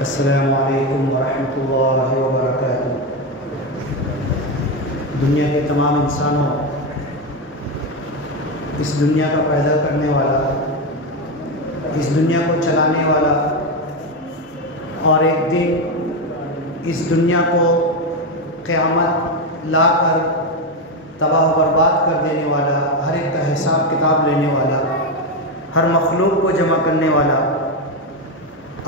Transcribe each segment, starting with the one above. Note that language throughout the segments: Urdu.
السلام علیکم ورحمۃ اللہ وبرکاتہ۔ دنیا کے تمام انسانوں، اس دنیا کا پیدا کرنے والا، اس دنیا کو چلانے والا اور ایک دن اس دنیا کو قیامت لا کر تباہ و برباد کر دینے والا، ہر ایک کا حساب کتاب لینے والا، ہر مخلوق کو جمع کرنے والا،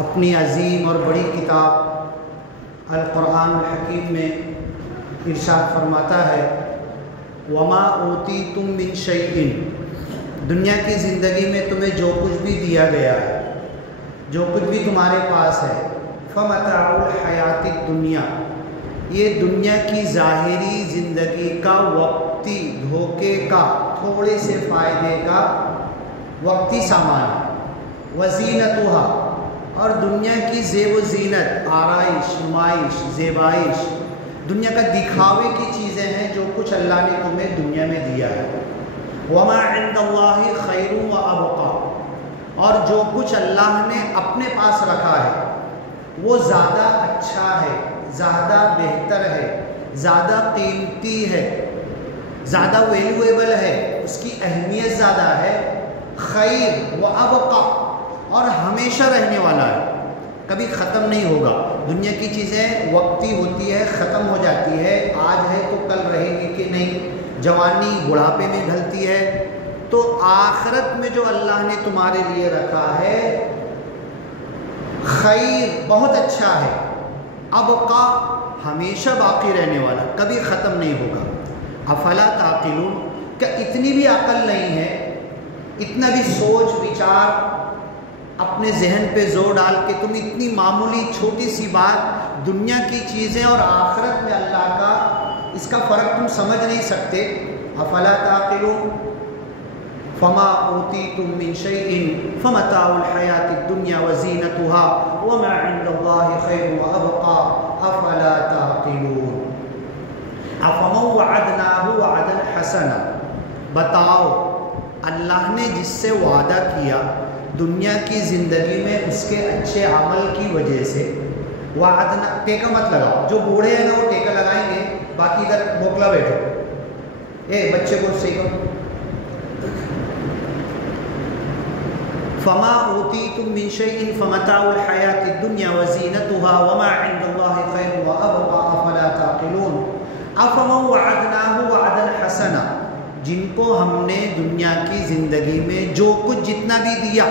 اپنی عظیم اور بڑی کتاب القرآن الحکیم میں ارشاد فرماتا ہے وَمَا أُوتِيتُم مِّن شَيْءٍ، دنیا کی زندگی میں تمہیں جو کچھ بھی دیا گیا ہے، جو کچھ بھی تمہارے پاس ہے، فَمَتَاعُ الْحَيَاةِ الدُّنْيَا، یہ دنیا کی ظاہری زندگی کا وقتی دھوکے کا، تھوڑے سے فائدے کا وقتی سامان ہے، وَزِينَتُهَا، اور دنیا کی زیب و زینت، آرائش، نمائش، زیبائش، دنیا کا دکھاوے کی چیزیں ہیں جو کچھ اللہ نے تمہیں دنیا میں دیا ہے۔ وَمَا عِندَ اللَّهِ خَيْرٌ وَأَبْقَىٰ، اور جو کچھ اللہ نے اپنے پاس رکھا ہے وہ زیادہ اچھا ہے، زیادہ بہتر ہے، زیادہ قیمتی ہے، زیادہ ویلیویبل ہے، اس کی اہمیت زیادہ ہے، خیر وَأَبْقَىٰ، اور ہمیشہ رہنے والا ہے، کبھی ختم نہیں ہوگا۔ دنیا کی چیزیں وقتی ہوتی ہے، ختم ہو جاتی ہے، آج ہے تو کل رہے گی کہ نہیں، جوانی بڑھاپے میں ڈھلتی ہے، تو آخرت میں جو اللہ نے تمہارے لیے رکھا ہے خیر، بہت اچھا ہے، ابقا، ہمیشہ باقی رہنے والا، کبھی ختم نہیں ہوگا۔ افلا تعقلون، کیا اتنی بھی عقل نہیں ہے، اتنا بھی سوچ وچار اپنے ذہن پہ زور ڈال کے تم اتنی معمولی چھوٹی سی بات، دنیا کی چیزیں اور آخرت میں اللہ کا، اس کا فرق تم سمجھ نہیں سکتے؟ افلا تعقلون، فما اوتیتم من شیء فمتاع الحیاۃ الدنیا وزینتها وما عند اللہ خیر وابقیٰ افلا تعقلون۔ افمن وعدناہ وعدا حسنا، بتاؤ اللہ نے جس سے وعدہ کیا دنیا کی زندگی میں اس کے اچھے عمل کی وجہ سے، وعدنا، ٹیکہ مت لگاؤ، جو بوڑھے ہیں نا وہ ٹیکہ لگائیں گے، باقی ادھر بوکلا بیٹھو، بچے کو سیکھو۔ فما اوتیتم من شیء فمتاع الحیاۃ الدنیا وزینتها وما عند اللہ خیر وابقیٰ افلا تعقلون۔ افمن وعدناہ وعدا حسنا، جن کو ہم نے دنیا کی زندگی میں جو کچھ جتنا بھی دیا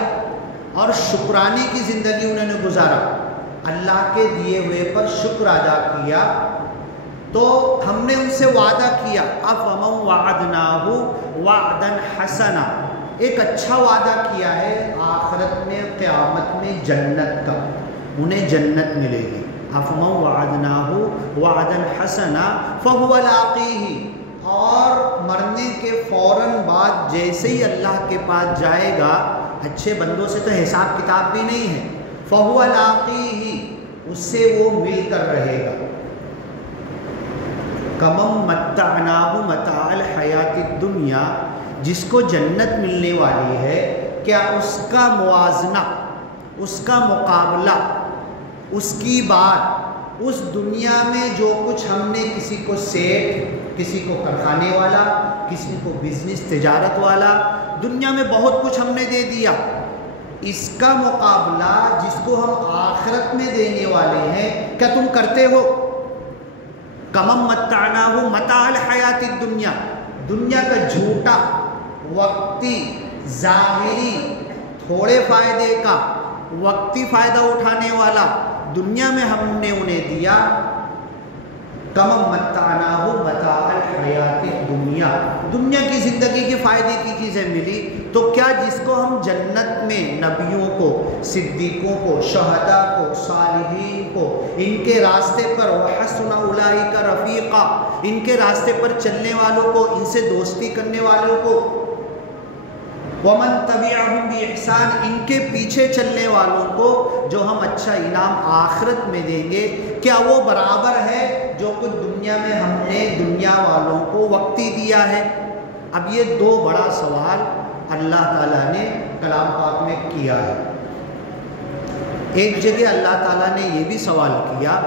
اور شکرانے کی زندگی انہوں نے گزارا، اللہ کے دیے ہوئے پر شکر ادا کیا، تو ہم نے ان سے وعدہ کیا، افمن وعدناہ وعدا حسنا، ایک اچھا وعدہ کیا ہے آخرت میں، قیامت میں جنت کا، انہیں جنت ملے گی۔ افمن وعدناہ وعدا حسنا فہو لاقیہ، اور مرنے کے فوراً بعد جیسے ہی اللہ کے پاس جائے گا، اچھے بندوں سے تو حساب کتاب بھی نہیں ہے، فہو لاقیہ، اس سے وہ مل کر رہے گا۔ کمن متعناہ متاع الحیاۃ الدنیا، جس کو جنت ملنے والی ہے، کیا اس کا موازنہ، اس کا مقابلہ، اس کی بات اس دنیا میں جو کچھ ہم نے کسی کو سیٹ، کسی کو کارخانے والا، کسی کو بزنس تجارت والا، دنیا میں بہت کچھ ہم نے دے دیا، اس کا مقابلہ جس کو ہم آخرت میں دینے والے ہیں، کیا تم کرتے ہو؟ کمن متعناہ متاع الحیاۃ الدنیا، دنیا کا جھوٹا، وقتی، ظاہری، تھوڑے فائدے کا، وقتی فائدہ اٹھانے والا دنیا میں ہم نے انہیں دیا، کمن متعناہ متاع الحیاۃ الدنیا، دنیا کی زندگی کے فائدے کی چیزیں ملی، تو کیا جس کو ہم جنت میں نبیوں کو، صدیقوں کو، شہداء کو، صالحین کو، ان کے راستے پر وحسن اولئک رفیقا، ان کے راستے پر چلنے والوں کو، ان سے دوستی کرنے والوں کو، ومن تبعہم بإحسان، ان کے پیچھے چلنے والوں کو جو ہم اچھا انعام آخرت میں دیں گے، کیا وہ برابر ہے جو کچھ دنیا میں ہم نے دنیا والوں کو وقتی دیا ہے؟ اب یہ دو بڑا سوال اللہ تعالیٰ نے کلام پاک میں کیا ہے۔ ایک جگہ اللہ تعالیٰ نے یہ بھی سوال کیا،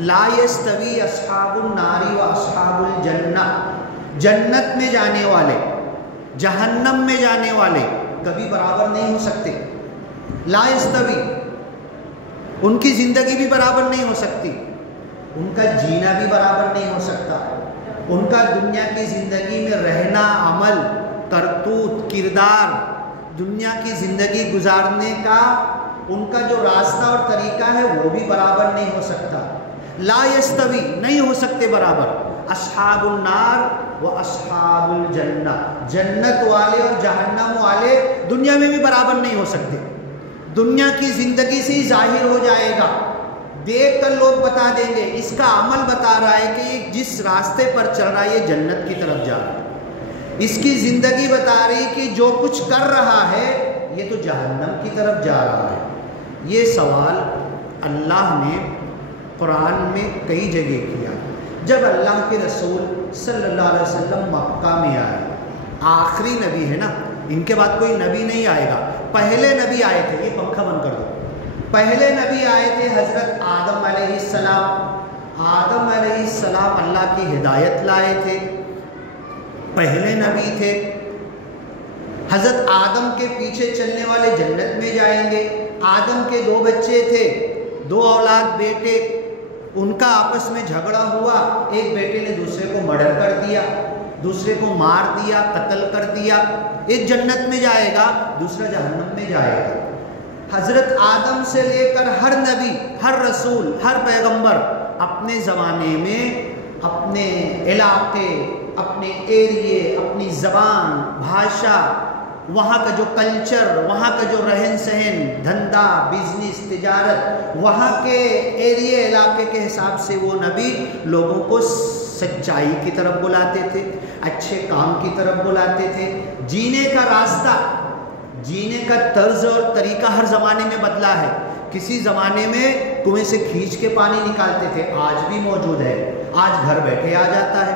لا یستوی اصحاب النار و اصحاب الجنہ، جنت میں جانے والے جہنم میں جانے والے کبھی برابر نہیں ہو سکتے۔ لا یستوی، ان کی زندگی بھی برابر نہیں ہو سکتی، ان کا جینا بھی برابر نہیں ہو سکتا، ان کا دنیا کی زندگی میں رہنا، عمل، کرتوت، کردار، دنیا کی زندگی گزارنے کا ان کا جو راستہ اور طریقہ ہے وہ بھی برابر نہیں ہو سکتا۔ لا یستوی، نہیں ہو سکتے برابر، اصحاب النار و اصحاب الجنہ، جنت والے اور جہنم والے دنیا میں بھی برابر نہیں ہو سکتے۔ دنیا کی زندگی سے ہی ظاہر ہو جائے گا، دیکھ کر لوگ بتا دیں گے، اس کا عمل بتا رہا ہے کہ یہ جس راستے پر چل رہا ہے یہ جنت کی طرف جا رہا ہے، اس کی زندگی بتا رہی کہ جو کچھ کر رہا ہے یہ تو جہنم کی طرف جا رہا ہے۔ یہ سوال اللہ نے قرآن میں کئی جگہ کیا۔ جب اللہ کے رسول صلی اللہ علیہ وسلم مکہ میں آئے، آخری نبی ہے نا، ان کے بعد کوئی نبی نہیں آئے گا، پہلے نبی آئے تھے، یہ پنکھا بند کر دو، پہلے نبی آئے تھے حضرت آدم علیہ السلام۔ آدم علیہ السلام اللہ کی ہدایت لائے تھے، پہلے نبی تھے۔ حضرت آدم کے پیچھے چلنے والے جنت میں جائیں گے۔ آدم کے دو بچے تھے، دو اولاد بیٹے، ان کا آپس میں جھگڑا ہوا، ایک بیٹے نے دوسرے کو مرڈر کر دیا، دوسرے کو مار دیا، قتل کر دیا۔ ایک جنت میں جائے گا، دوسرا جہنم میں جائے گا۔ حضرت آدم سے لے کر ہر نبی، ہر رسول، ہر پیغمبر اپنے زمانے میں اپنے علاقے، اپنے ایریے، اپنی زبان، بھاشا، وہاں کا جو کلچر، وہاں کا جو رہن سہن، دھندا، بزنس، تجارت، وہاں کے ایریے، علاقے کے حساب سے وہ نبی لوگوں کو سچائی کی طرف بلاتے تھے، اچھے کام کی طرف بلاتے تھے۔ جینے کا راستہ، جینے کا طرز اور طریقہ ہر زمانے میں بدلا ہے۔ کسی زمانے میں کنویں سے کھینچ کے پانی نکالتے تھے، آج بھی موجود ہے، آج گھر بیٹھے آ جاتا ہے۔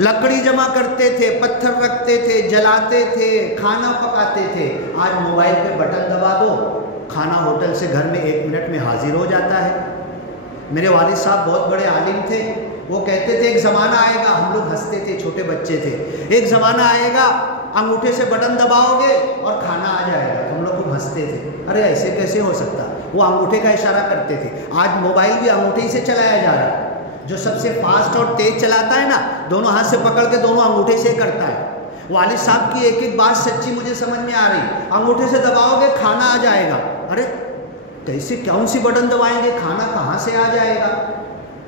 لکڑی جمع کرتے تھے، پتھر رکھتے تھے، جلاتے تھے، کھانا پکاتے تھے، آج موبائل پہ بٹن دبا دو، کھانا ہوٹل سے گھر میں 1 منٹ میں حاضر ہو جاتا ہے۔ میرے والد صاحب بہت بڑے عالم تھے، وہ کہتے تھے ایک زمانہ آئے گا، ہم لوگ ہنستے تھے، چھوٹے بچے تھے، ایک زمانہ آئے گا انگوٹھے سے بٹن دباؤ گے اور کھانا آ جائے گا۔ ہم لوگ کو ہنستے تھے، ارے ایسے کیسے ہو سکتا، وہ انگوٹھے کا اشارہ کرتے تھے۔ آج موبائل بھی انگوٹھے سے چلایا جا رہا ہے، جو سب سے فاسٹ اور تیز چلاتا ہے نا، دونوں ہاتھ سے پکڑ کے دونوں انگوٹھے سے کرتا ہے۔ والد صاحب کی ایک ایک بات سچی مجھے سمجھ میں آ رہی، انگوٹھے سے دباؤ گے کھانا آ جائے گا، ارے کیسے، کون سی بٹن دبائیں گے، کھانا کہاں سے آ جائے گا۔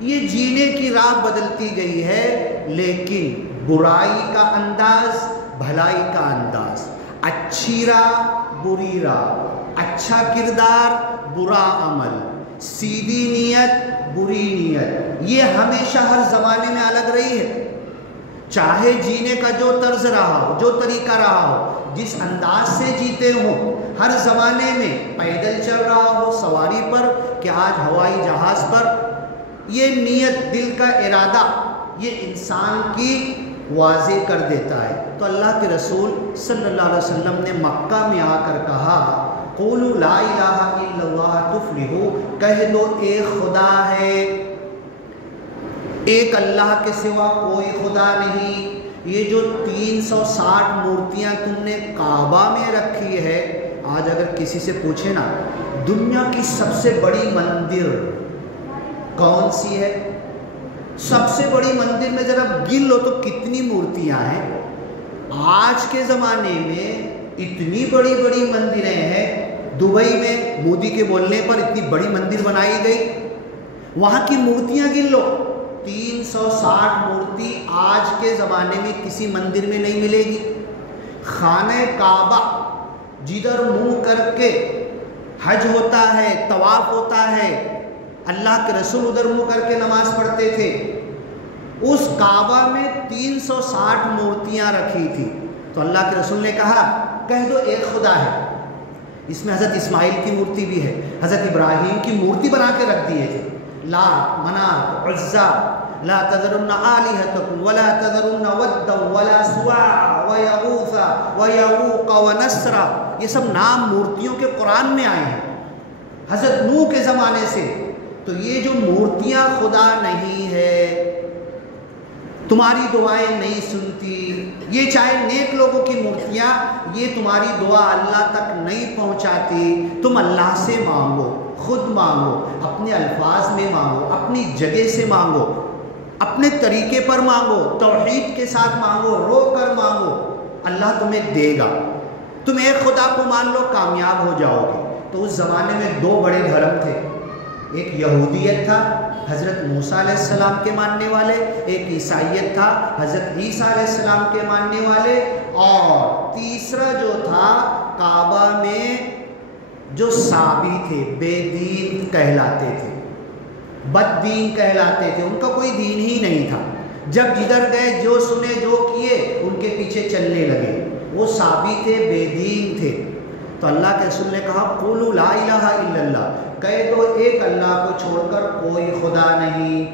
یہ جینے کی راہ بدلتی گئی ہے، لیکن برائی کا انداز، بھلائی کا انداز، اچھی راہ، بری راہ، اچھا کردار، برا عمل، سیدھی نیت، بری نیت، یہ ہمیشہ ہر زمانے میں الگ رہی ہے۔ چاہے جینے کا جو طرز رہا ہو، جو طریقہ رہا ہو، جس انداز سے جیتے ہوں، ہر زمانے میں پیدل چل رہا ہو، سواری پر، کہ آج ہوائی جہاز پر، یہ نیت، دل کا ارادہ، یہ انسان کی واضح کر دیتا ہے۔ تو اللہ کے رسول صلی اللہ علیہ وسلم نے مکہ میں آ کر کہا، قولوا لا الہ الا اللہ تفلحوا، کہہ دو ایک خدا ہے، ایک اللہ کے سوا کوئی خدا نہیں۔ یہ جو 360 مورتیاں تم نے کعبہ میں رکھی ہے، آج اگر کسی سے پوچھے نا دنیا کی سب سے بڑی مندر کون سی ہے، سب سے بڑی مندر میں ذرا گن لو تو کتنی مورتیاں ہیں۔ آج کے زمانے میں اتنی بڑی بڑی مندریں ہیں، دبئی میں مودی کے بولنے پر اتنی بڑی مندر بنائی گئی، وہاں کی مورتیاں گن لو، 360 مورتی آج کے زمانے میں کسی مندر میں نہیں ملے گی۔ خانہ کعبہ جدھر منہ کر کے حج ہوتا ہے، طواف ہوتا ہے، اللہ کے رسول ادھر منہ کر کے نماز پڑھتے تھے. اس کعبہ میں 360 مورتیاں رکھی تھی. تو اللہ کے رسول نے کہا کہہ دو ایک خدا ہے. اس میں حضرت اسماعیل کی مورتی بھی ہے, حضرت ابراہیم کی مورتی بنا کے رکھ دیے تھے. لات, منات, عزا, لا تذرن آلہتکم ولا تذرن ودا ولا سواع ویغوث ویعوق ونسر, یہ سب نام مورتیوں کے قرآن میں آئے ہیں حضرت نوح کے زمانے سے. تو یہ جو مورتیاں خدا نہیں ہے, تمہاری دعائیں نہیں سنتی, یہ چاہے نیک لوگوں کی مورتیاں, یہ تمہاری دعا اللہ تک نہیں پہنچاتی. تم اللہ سے مانگو, خود مانگو, اپنے الفاظ میں مانگو, اپنی جگہ سے مانگو, اپنے طریقے پر مانگو, توحید کے ساتھ مانگو, رو کر مانگو, اللہ تمہیں دے گا. تم ایک خدا کو مان لو, کامیاب ہو جاؤ گے. تو اس زمانے میں 2 بڑے دھرم تھے. ایک یہودیت تھا, حضرت موسیٰ علیہ السلام کے ماننے والے. ایک عیسائیت تھا, حضرت عیسیٰ علیہ السلام کے ماننے والے. اور تیسرا جو تھا, کعبہ میں جو صابی تھے, بے دین کہلاتے تھے, بد دین کہلاتے تھے, ان کا کوئی دین ہی نہیں تھا. جب جدھر گئے جو سنے جو کیے ان کے پیچھے چلنے لگے. وہ صابی تھے, بے دین تھے. تو اللہ کے رسول نے کہا قولوا لا الہ الا اللہ, کہہ دو ایک اللہ کو چھوڑ کر کوئی خدا نہیں.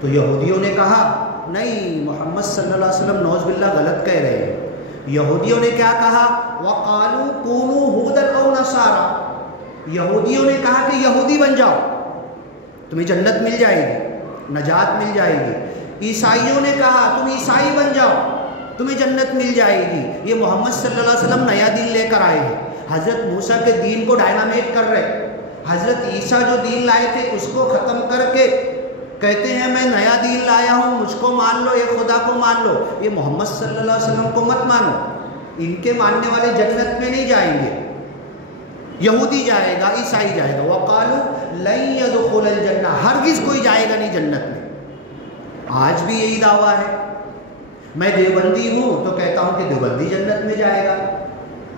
تو یہودیوں نے کہا نہیں, محمد صلی اللہ علیہ وسلم نعوذ باللہ غلط کہہ رہے ہیں. یہودیوں نے کیا کہا, وقالوا کونوا ھودا او نصارا, یہودیوں نے کہا کہ یہودی بن جاؤ, تمہیں جنت مل جائے گی, نجات مل جائے گی. عیسائیوں نے کہا تم عیسائی بن جاؤ, تمہیں جنت مل جائے گی. یہ محمد صلی اللہ علیہ وسلم نیا دین لے کر آئے ہیں, حضرت موسیٰ کے دین کو ڈائنامیٹ کر رہے. حضرت عیسیٰ جو دین لائے تھے اس کو ختم کر کے کہتے ہیں میں نیا دین لایا ہوں, مجھ کو مان لو, ایک خدا کو مان لو. یہ محمد صلی اللہ علیہ وسلم کو مت مانو, ان کے ماننے والے جنت میں نہیں جائیں گے. یہودی جائے گا, عیسائی جائے گا. وقالوا لن يدخل الجنہ, ہرگز کوئی جائے گا نہیں جنت میں. آج بھی یہی دعویٰ ہے. میں دیوبندی ہوں تو کہتا ہوں کہ دیوبندی جنت میں جائے گا.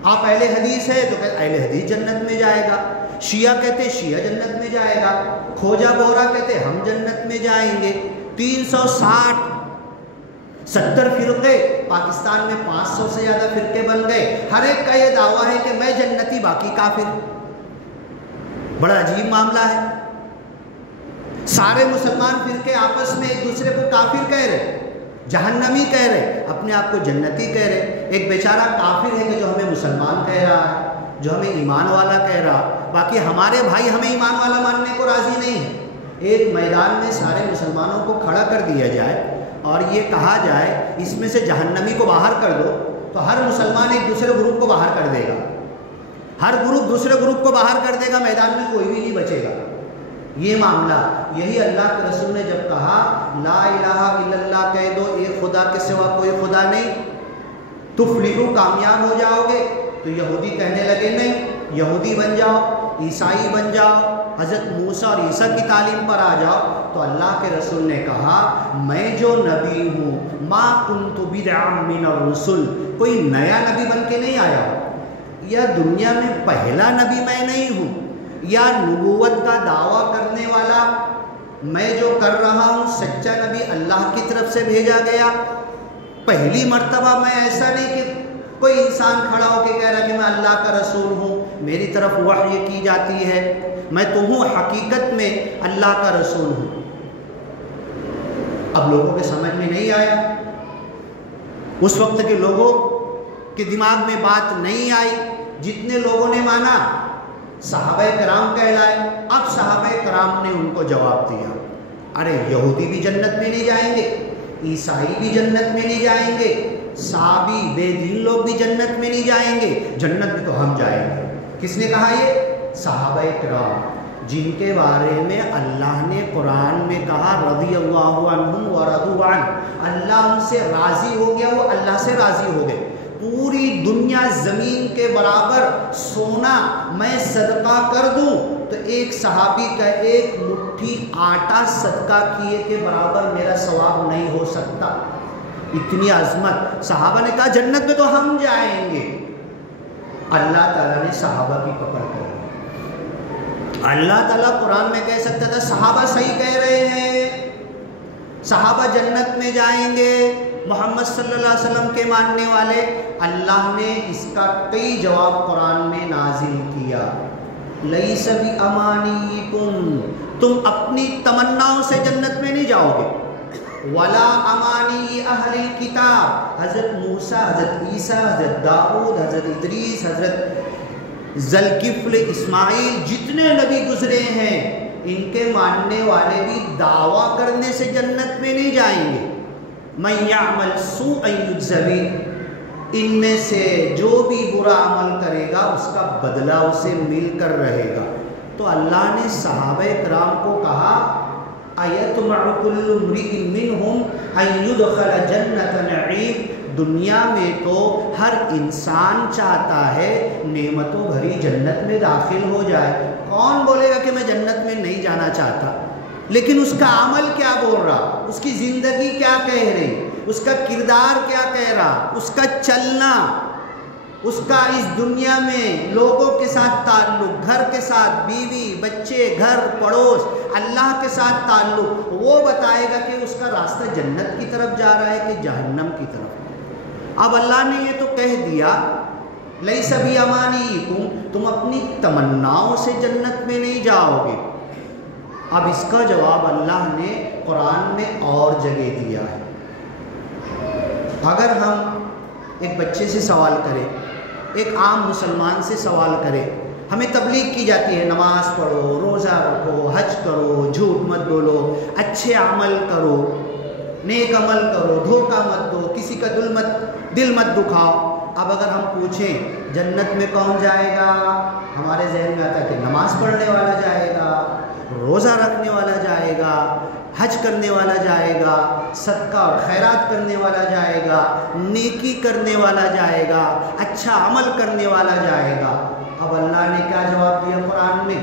آپ اہل حدیث ہے تو کہتے اہل حدیث جنت میں جائے گا. شیعہ کہتے شیعہ جنت میں جائے گا. کھوجا بورا کہتے ہم جنت میں جائیں گے. 360 70 فرقے, پاکستان میں 500 سے زیادہ فرقے بن گئے. ہر ایک کا یہ دعویٰ ہے کہ میں جنتی, باقی کافر. بڑا عجیب معاملہ ہے. سارے مسلمان فرقے آپس میں ایک دوسرے کو کافر کہہ رہے, جہنمی کہہ رہے, اپنے آپ کو جنتی کہہ رہے. ایک بیچارہ کافر ہے کہ جو ہمیں مسلمان کہہ رہا ہے, جو ہمیں ایمان والا کہہ رہا, باقی ہمارے بھائی ہمیں ایمان والا ماننے کو راضی نہیں ہے. ایک میدان میں سارے مسلمانوں کو کھڑا کر دیا جائے اور یہ کہا جائے اس میں سے جہنمی کو باہر کر دو, تو ہر مسلمان ایک دوسرے گروپ کو باہر کر دے گا, ہر گروپ دوسرے گروپ کو باہر کر دے گا, میدان میں کوئی بھی نہیں بچے گا. یہ معاملہ, یہی اللہ کے رسول نے جب کہا لا الہ الا اللہ, کہہ دو ایک خدا کے سوا کوئی خدا نہیں, تفلحوا, کامیاب ہو جاؤ گے. تو یہودی کہنے لگے نہیں, یہودی بن جاؤ, عیسائی بن جاؤ, حضرت موسیٰ اور عیسیٰ کی تعلیم پر آ جاؤ. تو اللہ کے رسول نے کہا میں جو نبی ہوں, ما کنت بدعا من الرسل, کوئی نیا نبی بن کے نہیں آیا ہوں, یا دنیا میں پہلا نبی میں نہیں ہوں, یا نبوت کا دعویٰ کرنے والا میں جو کر رہا ہوں سچا نبی اللہ کی طرف سے بھیجا گیا. پہلی مرتبہ میں ایسا نہیں کہ کوئی انسان کھڑا ہو کے کہہ رہا کہ میں اللہ کا رسول ہوں, میری طرف وحی کی جاتی ہے, میں تو ہوں حقیقت میں اللہ کا رسول ہوں. اب لوگوں کے سمجھ میں نہیں آیا, اس وقت کے لوگوں کے دماغ میں بات نہیں آئی. جتنے لوگوں نے مانا صحابہ کرام کہلائے. اب صحابہ کرام نے ان کو جواب دیا, ارے یہودی بھی جنت میں نہیں جائیں گے, عیسائی بھی جنت میں نہیں جائیں گے, صحابی بے دین لوگ بھی جنت میں نہیں جائیں گے, جنت میں تو ہم جائیں گے. کس نے کہا یہ؟ صحابہ کرام, جن کے بارے میں اللہ نے قرآن میں کہا رضی اللہ عنہم ورضوا عنہ, اللہ ان سے راضی ہو گیا, وہ اللہ سے راضی ہو گئے. پوری دنیا زمین کے برابر سونا میں صدقہ کر دوں تو ایک صحابی کا ایک مٹھی آٹا صدقہ کیے کے برابر میرا ثواب نہیں ہو سکتا. اتنی عظمت. صحابہ نے کہا جنت میں تو ہم جائیں گے. اللہ تعالیٰ نے صحابہ کی پکڑ کر اللہ تعالیٰ قرآن میں کہہ سکتا تھا صحابہ صحیح کہہ رہے ہیں، صحابہ جنت میں جائیں گے، محمد صلی اللہ علیہ وسلم کے ماننے والے۔ اللہ نے اس کا کئی جواب قرآن میں نازل کیا۔ لیس بامانیکم، تم اپنی تمناؤں سے جنت میں نہیں جاؤ گے۔ ولا امانی اہل الکتاب، حضرت موسیٰ، حضرت عیسیٰ، حضرت داؤد، حضرت ادریس، حضرت ذوالکفل، اسماعیل، جتنے نبی گزرے ہیں ان کے ماننے والے بھی دعویٰ کرنے سے جنت میں نہیں جائیں گے۔ من یعمل سوءا یجز بہ، ان میں سے جو بھی برا عمل کرے گا اس کا بدلہ اسے مل کر رہے گا۔ تو اللہ نے صحابہ کرام کو کہا ایطمع کل امرئ منہم ان یدخل جنت نعیم، دنیا میں تو ہر انسان چاہتا ہے نعمتوں بھری جنت میں داخل ہو جائے۔ کون بولے گا کہ میں جنت میں نہیں جانا چاہتا؟ لیکن اس کا عمل کیا بول رہا، اس کی زندگی کیا کہہ رہی، اس کا کردار کیا کہہ رہا، اس کا چلنا، اس کا اس دنیا میں لوگوں کے ساتھ تعلق، گھر کے ساتھ، بیوی بچے، گھر پڑوس، اللہ کے ساتھ تعلق، وہ بتائے گا کہ اس کا راستہ جنت کی طرف جا رہا ہے کہ جہنم کی طرف۔ اب اللہ نے یہ تو کہہ دیا لیس بامانیکم، تم اپنی تمناؤں سے جنت میں نہیں جاؤ گے۔ اب اس کا جواب اللہ نے قرآن میں اور جگہ دیا ہے۔ اگر ہم ایک بچے سے سوال کریں، ایک عام مسلمان سے سوال کریں، ہمیں تبلیغ کی جاتی ہے نماز پڑھو، روزہ رکھو، حج کرو، جھوٹ مت بولو، اچھے عمل کرو، نیک عمل کرو، دھوکہ مت دو، کسی کا دل مت دکھاؤ۔ اب اگر ہم پوچھیں جنت میں کون جائے گا، ہمارے ذہن میں آتا ہے کہ نماز پڑھنے والا جائے گا، روزہ رکھنے والا جائے گا، حج کرنے والا جائے گا، صدقہ اور خیرات کرنے والا جائے گا، نیکی کرنے والا جائے گا، اچھا عمل کرنے والا جائے گا۔ اب اللہ نے کیا جواب دیا قرآن میں؟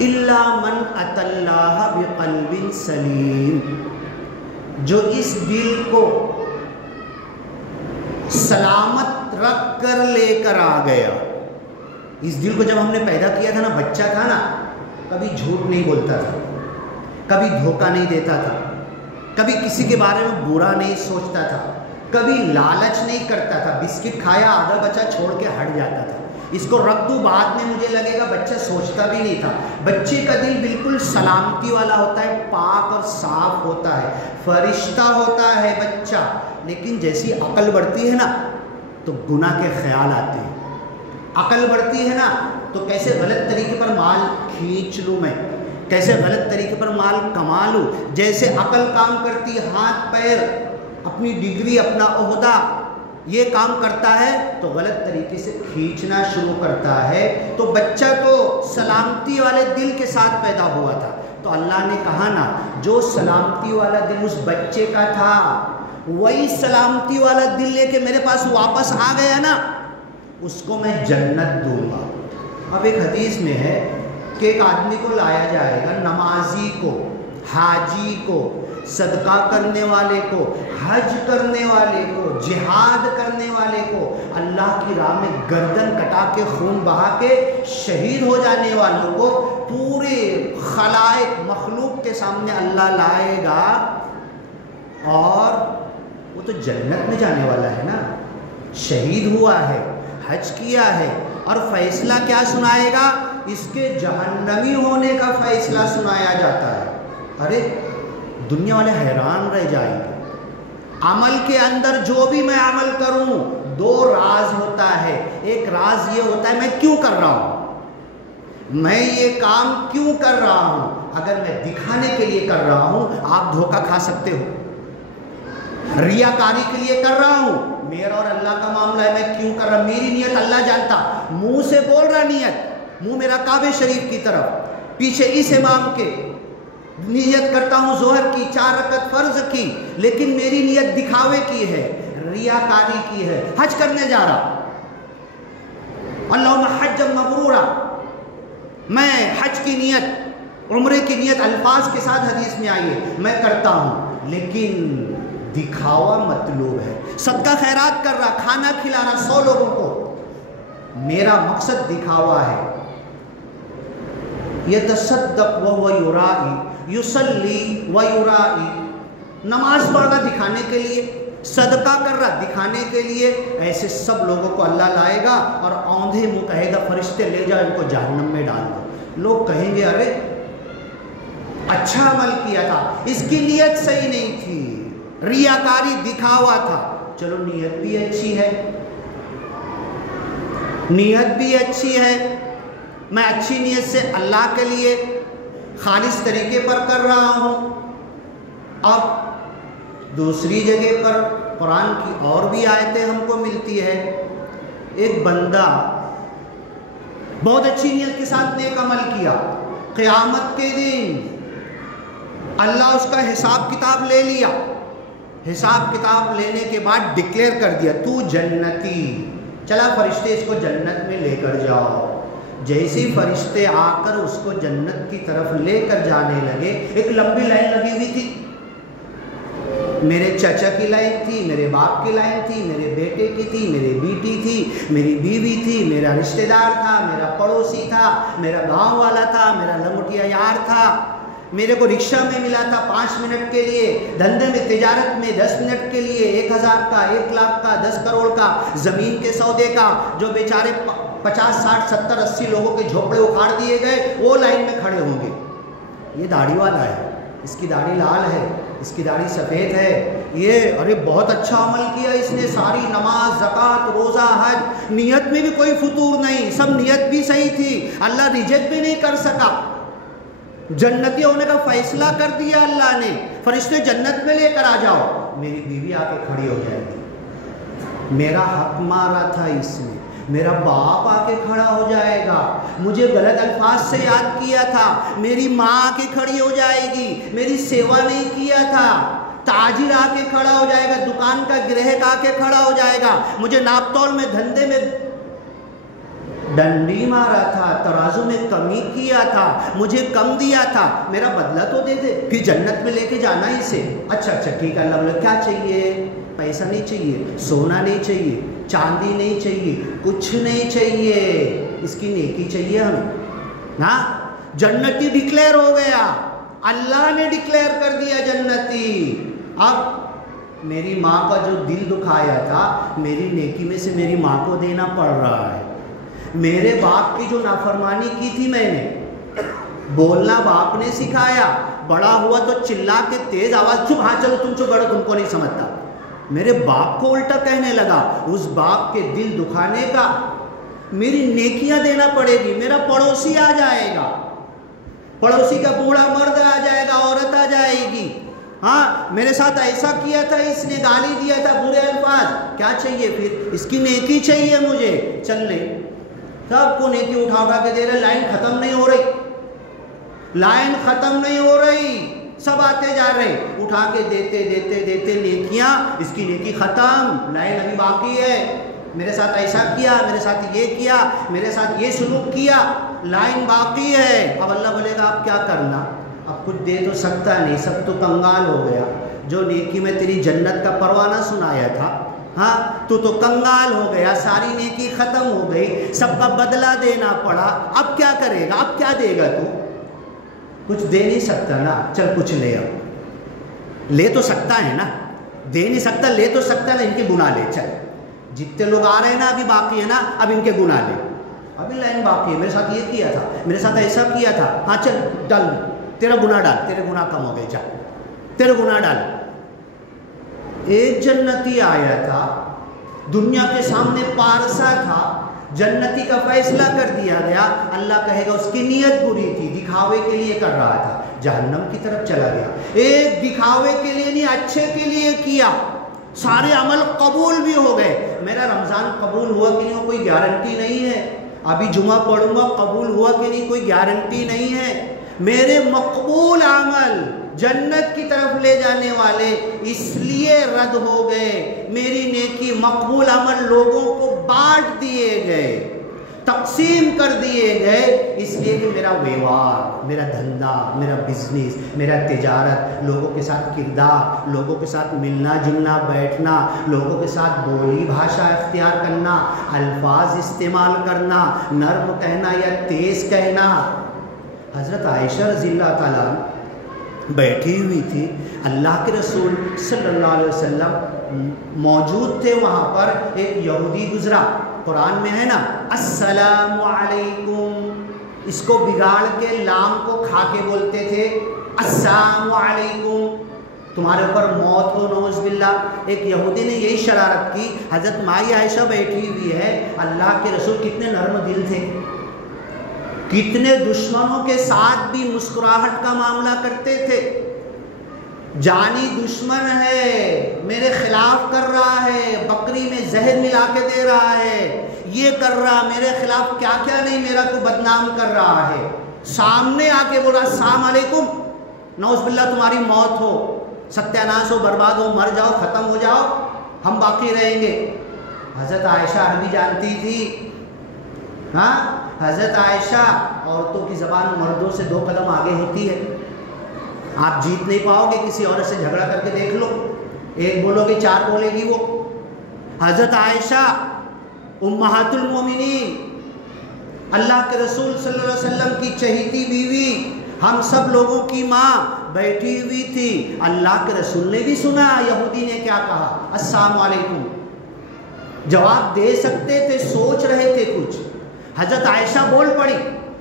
الا من اتى اللہ بقلب سلیم، جو اس دل کو سلامت رکھ کر لے کر آ گیا۔ اس دل کو جب ہم نے پیدا کیا تھا نا، بچہ تھا نا، کبھی جھوٹ نہیں بولتا تھا، کبھی دھوکہ نہیں دیتا تھا، کبھی کسی کے بارے میں برا نہیں سوچتا تھا، کبھی لالچ نہیں کرتا تھا، بسکٹ کھایا آدھا بچہ چھوڑ کے ہٹ جاتا تھا، اس کو رکھ دوں بعد میں مجھے لگے گا، بچہ سوچتا بھی نہیں تھا۔ بچے کا دل بالکل سلامتی والا ہوتا ہے، پاک اور صاف ہوتا ہے، فرشتہ ہوتا ہے بچہ۔ لیکن جیسی عقل بڑھتی ہے نا تو گناہ کے خیال آتے ہیں، عقل بڑھتی ہے نا تو کیسے غلط طریقے پر مال کھینچ لوں میں، کیسے غلط طریقے پر مال کما لوں، جیسے عقل کام کرتی، ہاتھ پیر، اپنی ڈگری، اپنا عہدہ یہ کام کرتا ہے تو غلط طریقے سے کھینچنا شروع کرتا ہے۔ تو بچہ تو سلامتی والے دل کے ساتھ پیدا ہوا تھا، تو اللہ نے کہا نا جو سلامتی والا دل اس بچے کا تھا وہی سلامتی والا دل لے کے میرے پاس واپس آ گیا نا، اس کو میں جنت دوں گا۔ اب ایک حدیث میں ہے کہ ایک آدمی کو لایا جائے گا، نمازی کو، حاجی کو، صدقہ کرنے والے کو، حج کرنے والے کو، جہاد کرنے والے کو، اللہ کی راہ میں گردن کٹا کے خون بہا کے شہید ہو جانے والوں کو پورے خلائق مخلوق کے سامنے اللہ لائے گا، اور وہ تو جنت میں جانے والا ہے نا، شہید ہوا ہے، حج کیا ہے، اور فیصلہ کیا سنائے گا؟ اس کے جہنمی ہونے کا فیصلہ سنایا جاتا ہے۔ ارے دنیا والے حیران رہ جائیں گے۔ عمل کے اندر جو بھی میں عمل کروں دو راز ہوتا ہے، ایک راز یہ ہوتا ہے میں کیوں کر رہا ہوں، میں یہ کام کیوں کر رہا ہوں۔ اگر میں دکھانے کے لیے کر رہا ہوں آپ دھوکہ کھا سکتے ہو، ریاکاری کے لیے کر رہا ہوں، میرا اور اللہ کا معاملہ ہے، میں کیوں کر رہا، میری نیت اللہ جانتا، منہ سے بول رہا نیت، منہ میرا کعبہ شریف کی طرف، پیچھے اس امام کے نیت کرتا ہوں ظہر کی 4 رکعت فرض کی، لیکن میری نیت دکھاوے کی ہے، ریاکاری کی ہے، حج کرنے جا رہا، اللہم حج مبرورا، میں حج کی نیت، عمرے کی نیت الفاظ کے ساتھ حدیث میں آئی ہے، میں کرتا ہوں، لیکن دکھاوا مطلوب ہے، صدقہ خیرات کر رہا، کھانا کھلا رہا 100 لوگوں کو، میرا مقصد دکھاوا ہے، یتصدق وہو یرائی، یصلی ویرائی، نماز پڑھ رہا دکھانے کے لیے، صدقہ کر رہا دکھانے کے لیے، ایسے سب لوگوں کو اللہ لائے گا اور اوندھے منہ کہے گا فرشتے لے جاؤ ان کو جہنم میں ڈال دو۔ لوگ کہیں گے ارے اچھا عمل کیا تھا، اس کی نیت صحیح نہیں تھی، ریاکاری دکھاوا تھا، چلو نیت بھی اچھی ہے، نیت بھی اچھی ہے، میں اچھی نیت سے اللہ کے لیے خالص طریقے پر کر رہا ہوں۔ اب دوسری جگہ پر قرآن کی اور بھی آیتیں ہم کو ملتی ہے، ایک بندہ بہت اچھی نیت کے ساتھ نیک عمل کیا، قیامت کے دن اللہ اس کا حساب کتاب لے لیا، حساب کتاب لینے کے بعد ڈکلیئر کر دیا تو جنتی، چلا فرشتے اس کو جنت میں لے کر جاؤ۔ جیسے فرشتے آ کر اس کو جنت کی طرف لے کر جانے لگے، ایک لمبی لائن لگی ہوئی تھی، میرے چچا کی لائن تھی، میرے باپ کی لائن تھی، میرے بیٹے کی تھی، میری بیٹی تھی، میری بیوی تھی، میرا رشتہ دار تھا، میرا پڑوسی تھا، میرا گاؤں والا تھا، میرا لنگوٹیا یار تھا، میرے کو رکشہ میں ملا تھا 5 منٹ کے لیے، دھندے میں تجارت میں 10 منٹ کے لیے 1000 کا 1 لاکھ کا 10 کروڑ کا زمین کے سودے کا، جو بیچارے 50 60 70 80 لوگوں کے جھوپڑے اکھاڑ دیے گئے، وہ لائن میں کھڑے ہوں گے۔ یہ داڑھی والا ہے، اس کی داڑھی لال ہے، اس کی داڑھی سفید ہے، یہ ارے بہت اچھا عمل کیا اس نے، ساری نماز زکوٰۃ روزہ حج، نیت میں بھی کوئی فطور نہیں، سب نیت بھی صحیح تھی، اللہ ریجیکٹ بھی نہیں کر سکا، جنتی ہونے کا فیصلہ کر دیا اللہ نے، فرشتے جنت میں لے کر آ جاؤ۔ میری بیوی آ کے کھڑی ہو جائے گی، میرا حق مارا تھا اس نے، میرا باپ آ کے کھڑا ہو جائے گا، مجھے غلط الفاظ سے یاد کیا تھا، میری ماں آ کے کھڑی ہو جائے گی، میری سیوا نہیں کیا تھا، تاجر آ کے کھڑا ہو جائے گا، دکان کا گراہک آ کے کھڑا ہو جائے گا، مجھے ناپ تول میں دھندے میں ڈنڈی مارا تھا، ترازو میں کمی کیا تھا، مجھے کم دیا تھا، میرا بدلہ تو دے دے، پھر جنت میں لے کے جانا اسے۔ اچھا ٹھیک ہے، اللہ بولے کیا چاہیے؟ پیسہ نہیں چاہیے، سونا نہیں چاہیے، چاندی نہیں چاہیے، کچھ نہیں چاہیے، اس کی نیکی چاہیے ہمیں۔ ہاں جنتی ڈکلیئر ہو گیا، اللہ نے ڈکلیئر کر دیا جنتی۔ اب میری ماں کا جو دل دکھایا تھا، میری نیکی میں سے میری ماں کو دینا پڑ رہا ہے، میرے باپ کی جو نافرمانی کی تھی، میں نے بولنا باپ نے سکھایا، بڑا ہوا تو چلا کے تیز آواز چپ، ہاں چلو تم چپ بڑھو، تم کو نہیں سمجھتا، میرے باپ کو الٹا کہنے لگا، اس باپ کے دل دکھانے کا میری نیکیاں دینا پڑے گی۔ میرا پڑوسی آ جائے گا، پڑوسی کا بوڑھا مرد آ جائے گا، عورت آ جائے گی، ہاں میرے ساتھ ایسا کیا تھا، اس نے گالی دیا تھا، برے الفاظ، کیا چاہیے پھر؟ اس کی نیکی چاہیے مجھے۔ چل لے، سب کو نیکی اٹھا اٹھا کے دے رہے، لائن ختم نہیں ہو رہی، لائن ختم نہیں ہو رہی، سب آتے جا رہے، اٹھا کے دیتے دیتے دیتے نیکیاں، اس کی نیکی ختم، لائن ابھی باقی ہے، میرے ساتھ ایسا کیا، میرے ساتھ یہ کیا، میرے ساتھ یہ سلوک کیا، لائن باقی ہے۔ اب اللہ بولے گا اب کیا کرنا؟ اب کچھ دے تو سکتا نہیں، سب تو کنگال ہو گیا، جو نیکی میں تیری جنت کا پروانہ سنایا تھا، ہاں تو کنگال ہو گیا، ساری نیکی ختم ہو گئی، سب کا بدلہ دینا پڑا، اب کیا کرے گا؟ اب کیا دے گا تو؟ کچھ دے نہیں سکتا نا، چل کچھ لے، اب لے تو سکتا ہے نا، دے نہیں سکتا، لے تو سکتا نا، ان کے گناہ لے، چل جتنے لوگ آ رہے ہیں نا ابھی باقی ہے نا، اب ان کے گناہ لے، ابھی لائن باقی ہے، میرے ساتھ یہ کیا تھا، میرے ساتھ ایسا کیا تھا، ہاں چل ڈال، تیرا گناہ ڈال، تیرے گناہ کم ہو گئے، چل تیرے گناہ ڈال۔ ایک جنتی آیا تھا، دنیا کے سامنے پارسا تھا، جنتی کا فیصلہ کر دیا گیا، اللہ کہے گا اس کی نیت بری تھی، دکھاوے کے لیے کر رہا تھا، جہنم کی طرف چلا گیا۔ ایک دکھاوے کے لیے نہیں، اچھے کے لیے کیا، سارے عمل قبول بھی ہو گئے۔ میرا رمضان قبول ہوا کہ نہیں کوئی گارنٹی نہیں ہے، ابھی جمعہ پڑھوں گا قبول ہوا کہ نہیں کوئی گارنٹی نہیں ہے۔ میرے مقبول عمل جنت کی طرف لے جانے والے اس لیے رد ہو گئے، میری نیکی مقبول عمل لوگوں کو بانٹ دیے گئے، تقسیم کر دیے گئے، اس لیے کہ میرا ویوہار، میرا دھندا، میرا بزنس، میرا تجارت، لوگوں کے ساتھ کردار، لوگوں کے ساتھ ملنا جلنا بیٹھنا، لوگوں کے ساتھ بولی بھاشا اختیار کرنا، الفاظ استعمال کرنا، نرم کہنا یا تیز کہنا۔ حضرت عائشہ رضی اللہ تعالیٰ بیٹھی ہوئی تھی، اللہ کے رسول صلی اللہ علیہ وسلم موجود تھے وہاں پر، ایک یہودی گزرا، قرآن میں ہے نا السلام علیکم، اس کو بگاڑ کے لام کو کھا کے بولتے تھے السلام علیکم، تمہارے اوپر موت ہو نعوذ باللہ۔ ایک یہودی نے یہی شرارت کی، حضرت مائی عائشہ بیٹھی ہوئی ہے، اللہ کے رسول کتنے نرم دل تھے، کتنے دشمنوں کے ساتھ بھی مسکراہٹ کا معاملہ کرتے تھے۔ جانی دشمن ہے، میرے خلاف کر رہا ہے، بکری میں زہر ملا کے دے رہا ہے، یہ کر رہا، میرے خلاف کیا کیا نہیں میرا کو بدنام کر رہا ہے، سامنے آ کے بولا السلام علیکم، نعوذ باللہ تمہاری موت ہو، ستیہ ناش ہو، برباد ہو، مر جاؤ، ختم ہو جاؤ، ہم باقی رہیں گے۔ حضرت عائشہ عربی جانتی تھی، ہاں حضرت عائشہ، عورتوں کی زبان مردوں سے 2 قدم آگے ہوتی ہے، آپ جیت نہیں پاؤ گے، کسی عورت سے جھگڑا کر کے دیکھ لو، ایک بولو گے 4 بولے گی وہ۔ حضرت عائشہ امہات المومنین، اللہ کے رسول صلی اللہ علیہ وسلم کی چہیتی بیوی، ہم سب لوگوں کی ماں، بیٹھی ہوئی تھی، اللہ کے رسول نے بھی سنا یہودی نے کیا کہا السلام علیکم، جواب دے سکتے تھے، سوچ رہے تھے کچھ، حضرت عائشہ بول پڑی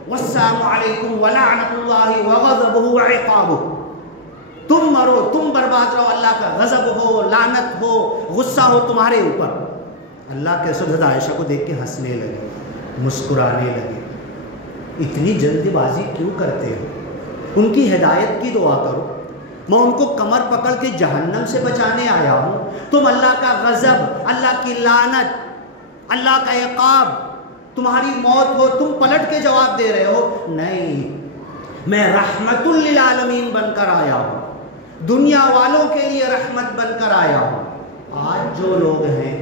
والسلام علیکم ولعنۃ اللہ وغضبہ وعقابہ، تم مرو، تم برباد رہو، اللہ کا غضب ہو، لعنت ہو، غصہ ہو تمہارے اوپر۔ اللہ کے رسول حضرت عائشہ کو دیکھ کے ہنسنے لگے، مسکرانے لگے، اتنی جلدی بازی کیوں کرتے ہو؟ ان کی ہدایت کی دعا کرو، میں ان کو کمر پکڑ کے جہنم سے بچانے آیا ہوں، تم اللہ کا غضب، اللہ کی لعنت، اللہ کا عقاب، تمہاری موت ہو، تم پلٹ کے جواب دے رہے ہو؟ نہیں، میں رحمت للعالمین بن کر آیا ہوں، دنیا والوں کے لیے رحمت بن کر آیا ہوں۔ آج جو لوگ ہیں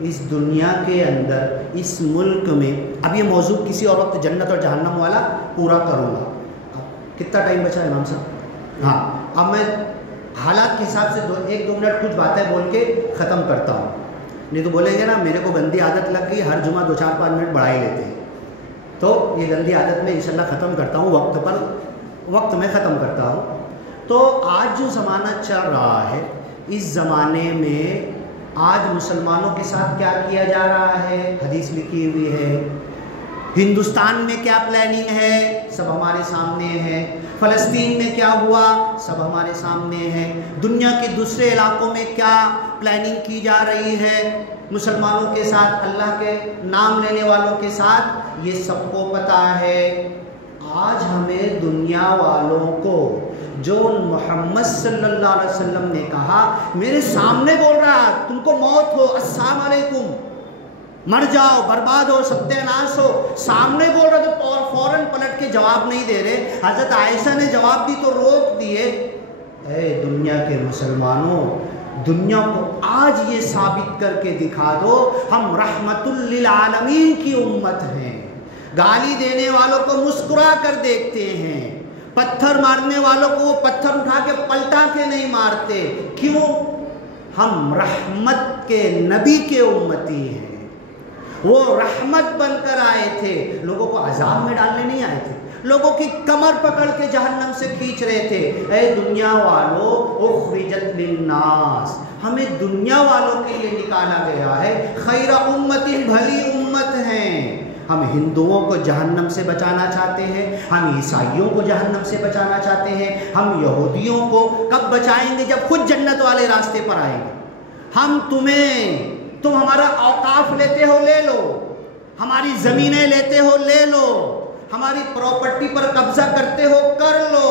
اس دنیا کے اندر، اس ملک میں، اب یہ موضوع کسی اور وقت جنت اور جہنم والا پورا کروں گا، کتنا ٹائم بچا ہے امام صاحب؟ ہاں، اب میں حالات کے حساب سے 1-2 منٹ کچھ باتیں بول کے ختم کرتا ہوں، نہیں تو بولیں گے نا میرے کو گندی عادت لگ گئی، ہر جمعہ 2-4-5 منٹ بڑھا ہی لیتے ہیں، تو یہ گندی عادت میں انشاءاللہ ختم کرتا ہوں، وقت میں ختم کرتا ہوں۔ تو آج جو زمانہ چل رہا ہے، اس زمانے میں آج مسلمانوں کے ساتھ کیا کیا جا رہا ہے، حدیث لکھی ہوئی ہے، ہندوستان میں کیا پلاننگ ہے سب ہمارے سامنے ہے، فلسطین میں کیا ہوا سب ہمارے سامنے ہے، دنیا کے دوسرے علاقوں میں کیا پلاننگ کی جا رہی ہے مسلمانوں کے ساتھ، اللہ کے نام لینے والوں کے ساتھ، یہ سب کو پتہ ہے۔ آج ہمیں دنیا والوں کو جو محمد صلی اللہ علیہ وسلم نے کہا، میرے سامنے بول رہا تم کو موت ہو، السلام علیکم، مر جاؤ، برباد ہو، ستیہ ناش ہو، سامنے بول رہا تو فوراً پلٹ کے جواب نہیں دے رہے۔ حضرت عائشہ نے جواب دی تو روک دیے۔ اے دنیا کے مسلمانوں، دنیا کو آج یہ ثابت کر کے دکھا دو ہم رحمت للعالمین کی امت ہیں، گالی دینے والوں کو مسکرا کر دیکھتے ہیں، پتھر مارنے والوں کو وہ پتھر اٹھا کے پلٹا کے نہیں مارتے، کیوں؟ ہم رحمت کے نبی کے امتی ہیں، وہ رحمت بن کر آئے تھے، لوگوں کو عذاب میں ڈالنے نہیں آئے تھے، لوگوں کی کمر پکڑ کے جہنم سے کھینچ رہے تھے۔ اے دنیا والوں، اخرجت للناس، ہمیں دنیا والوں کے لیے نکالا گیا ہے، خیر امت، بھلی امت ہیں۔ ہم ہندوؤں کو جہنم سے بچانا چاہتے ہیں، ہم عیسائیوں کو جہنم سے بچانا چاہتے ہیں، ہم یہودیوں کو کب بچائیں گے جب خود جنت والے راستے پر آئیں گے۔ ہم تم ہمارا اوقاف لیتے ہو لے لو، ہماری زمینیں لیتے ہو لے لو، ہماری پراپرٹی پر قبضہ کرتے ہو کر لو،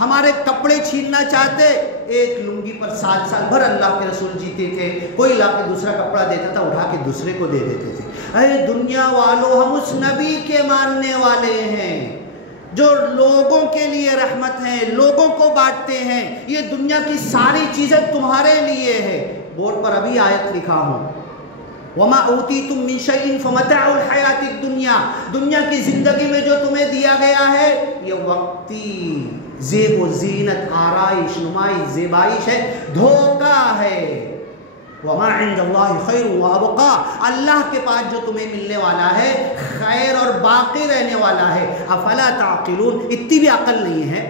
ہمارے کپڑے چھیننا چاہتے، ایک لنگی پر سال بھر اللہ کے رسول جیتے تھے، کوئی لا کے دوسرا کپڑا دیتا تھا، اٹھا کے دوسرے کو دے دیتے تھے۔ اے دنیا والوں، ہم اس نبی کے ماننے والے ہیں جو لوگوں کے لیے رحمت ہیں، لوگوں کو بانٹتے ہیں، یہ دنیا کی ساری چیزیں تمہارے لیے ہے۔ بورڈ پر ابھی آیت لکھا ہوں، وَمَا أُوتِيتُم مِّن شَيْءٍ فَمَتَاعُ الْحَيَاةِ الدُّنْيَا، دنیا کی زندگی میں جو تمہیں دیا گیا ہے یہ وقتی زیب و زینت، آرائش، نمائش، زیبائش ہے، دھوکہ ہے۔ وَمَا عِنْدَ اللَّهِ خَيْرٌ وَأَبْقَىٰ، اللہ کے پاس جو تمہیں ملنے والا ہے خیر اور باقی رہنے والا ہے۔ افلا تعقلون، اتنی بھی عقل نہیں ہے؟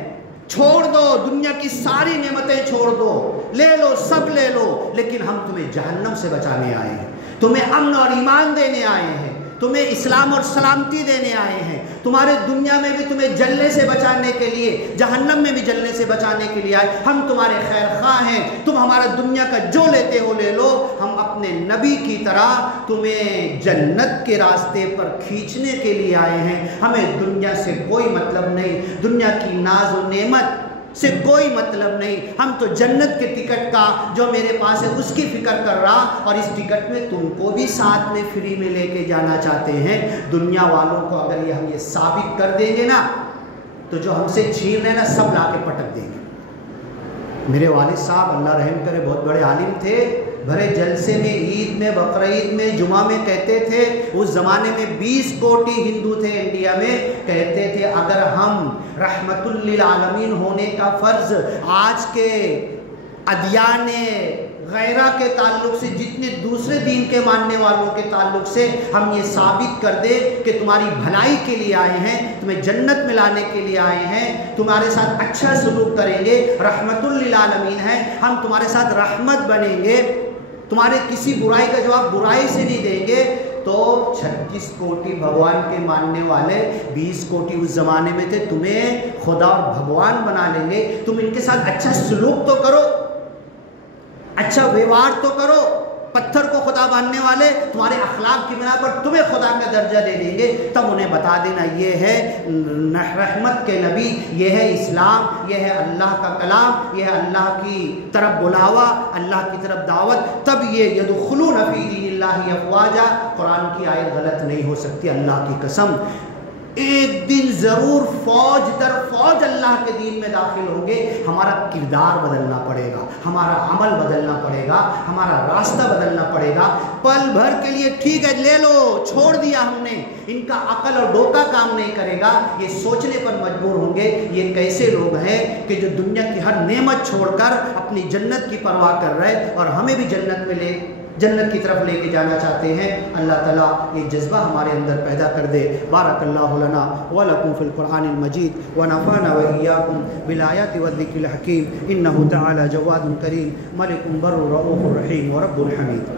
چھوڑ دو دنیا کی ساری نعمتیں، چھوڑ دو، لے لو سب لے لو، لیکن ہم تمہیں جہنم سے بچانے آئے ہیں، تمہیں امن اور ایمان دینے آئے ہیں، تمہیں اسلام اور سلامتی دینے آئے ہیں، تمہارے دنیا میں بھی تمہیں جلنے سے بچانے کے لیے، جہنم میں بھی جلنے سے بچانے کے لیے آئے۔ ہم تمہارے خیر خواہ ہیں، تم ہمارا دنیا کا جو لیتے ہو لے لو، ہم اپنے نبی کی طرح تمہیں جنت کے راستے پر کھینچنے کے لیے آئے ہیں۔ ہمیں دنیا سے کوئی مطلب نہیں، دنیا کی ناز و نعمت سے کوئی مطلب نہیں، ہم تو جنت کے ٹکٹ کا جو میرے پاس ہے اس کی فکر کر رہا، اور اس ٹکٹ میں تم کو بھی ساتھ میں فری میں لے کے جانا چاہتے ہیں۔ دنیا والوں کو اگر ہم یہ ثابت کر دیں گے نا، تو جو ہم سے چھین رہے نا سب لا کے پٹک دیں گے۔ میرے والد صاحب اللہ رحم کرے بہت بڑے عالم تھے، بھرے جلسے میں، عید میں، بقرعید میں، جمعہ میں کہتے تھے، اس زمانے میں 20 کوٹی ہندو تھے انڈیا میں، کہتے تھے اگر ہم رحمت للعالمین ہونے کا فرض آج کے ادیان غیرہ کے تعلق سے، جتنے دوسرے دین کے ماننے والوں کے تعلق سے ہم یہ ثابت کر دیں کہ تمہاری بھلائی کے لیے آئے ہیں، تمہیں جنت میں لانے کے لیے آئے ہیں، تمہارے ساتھ اچھا سلوک کریں گے، رحمت للعالمین ہے، ہم تمہارے ساتھ رحمت بنیں گے، تمہارے کسی برائی کا جواب برائی سے نہیں دیں گے، تو 36 کوٹی بھگوان کے ماننے والے 20 کوٹی اس زمانے میں تھے، تمہیں خدا اور بھگوان بنا لیں گے۔ تم ان کے ساتھ اچھا سلوک تو کرو، اچھا ویوہار تو کرو، پتھر کو خدا ماننے والے تمہارے اخلاق کی بنا پر تمہیں خدا کا درجہ دے دیں گے، تب انہیں بتا دینا یہ ہے رحمت کے نبی، یہ ہے اسلام، یہ ہے اللہ کا کلام، یہ ہے اللہ کی طرف بلاوا، اللہ کی طرف دعوت، تب یہ یدخلون فی دین اللہ افواجا۔ قرآن کی آیت غلط نہیں ہو سکتی، اللہ کی قسم ایک دن ضرور فوج در فوج اللہ کے دین میں داخل ہوں گے۔ ہمارا کردار بدلنا پڑے گا، ہمارا عمل بدلنا پڑے گا، ہمارا راستہ بدلنا پڑے گا۔ پل بھر کے لیے ٹھیک ہے لے لو، چھوڑ دیا ہم نے، ان کا عقل اور ڈوکا کام نہیں کرے گا، یہ سوچنے پر مجبور ہوں گے یہ کیسے لوگ ہیں کہ جو دنیا کی ہر نعمت چھوڑ کر اپنی جنت کی پرواہ کر رہے اور ہمیں بھی جنت کی طرف لے کے جانا چاہتے ہیں۔ اللہ تعالیٰ یہ جذبہ ہمارے اندر پیدا کر دے۔ بارک اللہ لنا ولکم فی القرآن المجید ونفعنا وإیاکم بالآیات والذکر الحکیم، انہ تعالی جواد کریم ملک بر رؤوف رحیم ورب حمید۔